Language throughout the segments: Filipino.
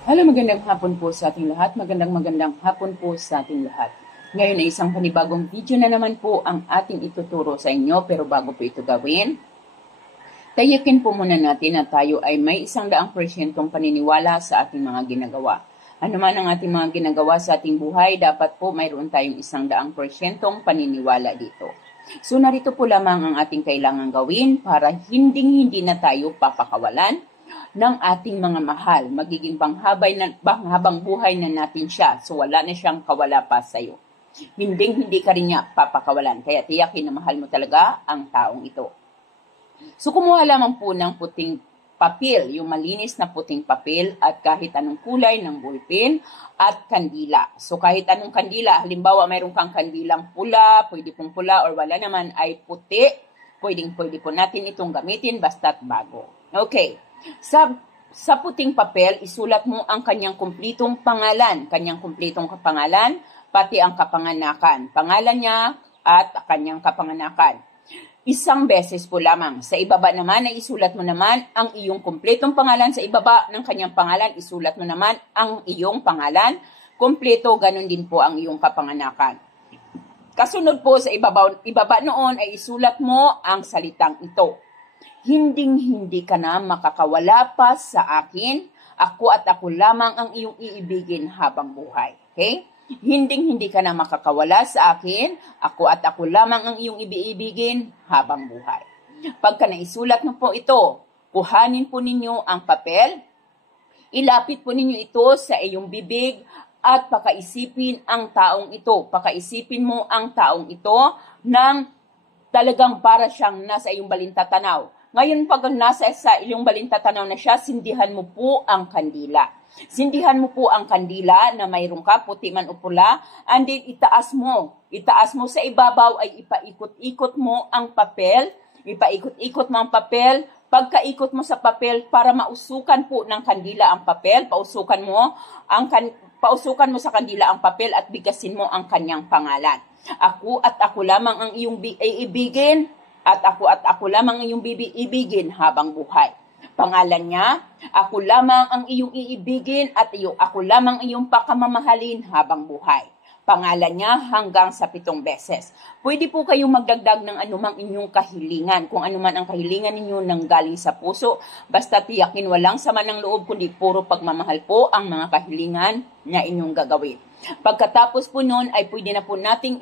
Hello, magandang hapon po sa ating lahat. Magandang hapon po sa ating lahat. Ngayon ay isang panibagong video na naman po ang ating ituturo sa inyo. Pero bago po ito gawin, tayakin po muna natin na tayo ay may 100% paniniwala sa ating mga ginagawa. Ano man ang ating mga ginagawa sa ating buhay, dapat po mayroon tayong 100% paniniwala dito. So narito po lamang ang ating kailangan gawin para hindi na tayo papakawalan ng ating mga mahal. Magiging panghabang buhay na natin siya. So wala na siyang kawala pa sa'yo. Hindi ka rin niya papakawalan. Kaya tiyakin na mahal mo talaga ang taong ito. So kumuha lamang po ng puting papel, yung malinis na puting papel at kahit anong kulay ng ballpen at kandila. So kahit anong kandila, halimbawa mayroon kang kandilang pula, pwede pong pula or wala naman ay puti, pwede po natin itong gamitin basta't bago. Okay, sa puting papel, isulat mo ang kanyang kumplitong pangalan, pati ang kapanganakan, pangalan niya at kanyang kapanganakan. Isang beses po lamang. Sa ibaba naman ay isulat mo naman ang iyong kumpletong pangalan. Sa ibaba ng kanyang pangalan, isulat mo naman ang iyong pangalan. Kumpleto, ganun din po ang iyong kapanganakan. Kasunod po sa ibaba noon ay isulat mo ang salitang ito. Hindi ka na makakawala pa sa akin. Ako at ako lamang ang iyong iibigin habang buhay. Okay? Hindi ka na makakawala sa akin, ako at ako lamang ang iyong ibiibigin habang buhay. Pagka naisulat na po ito, kuhanin po ninyo ang papel, ilapit po ninyo ito sa iyong bibig at pakaisipin ang taong ito. Pakaisipin mo ang taong ito ng talagang para siyang nasa iyong balintatanaw. Ngayon pag nasa sa iyong balintatanaw na siya, sindihan mo po ang kandila. Sindihan mo po ang kandila na mayroon ka, puti man o pula, and then itaas mo sa ibabaw ay ipaikot-ikot mo ang papel, pagkaikot mo sa papel para mausukan po ng kandila ang papel, pausukan mo sa kandila ang papel at bigasin mo ang kanyang pangalan. Ako at ako lamang ang iyong iibigin, at ako lamang ang iyong ibigin habang buhay. Pangalan niya, ako lamang ang iyong iibigin at ako lamang ang iyong pakamamahalin habang buhay. Pangalan niya hanggang sa 7 beses. Pwede po kayong magdagdag ng anumang inyong kahilingan. Kung anuman ang kahilingan ninyo nang galing sa puso, basta tiyakin walang sama ng loob, kundi puro pagmamahal po ang mga kahilingan na inyong gagawin. Pagkatapos po nun ay pwede na po nating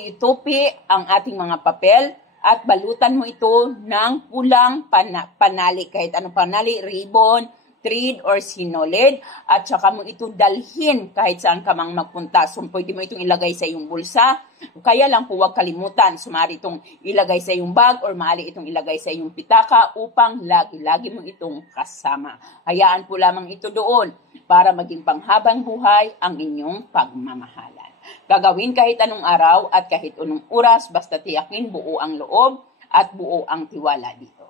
itupi ang ating mga papel at balutan mo ito ng pulang panali, kahit anong panali, ribbon, thread, or sinolid, at saka mo ito dalhin kahit saan ka mang magpunta. So, pwede mo itong ilagay sa iyong bulsa, kaya lang po huwag kalimutan, sumari itong ilagay sa iyong bag or maaari itong ilagay sa iyong pitaka upang lagi-lagi mo itong kasama. Hayaan po lamang ito doon para maging panghabang buhay ang inyong pagmamahalan. Gagawin kahit anong araw at kahit anong oras, basta tiyakin buo ang loob at buo ang tiwala dito.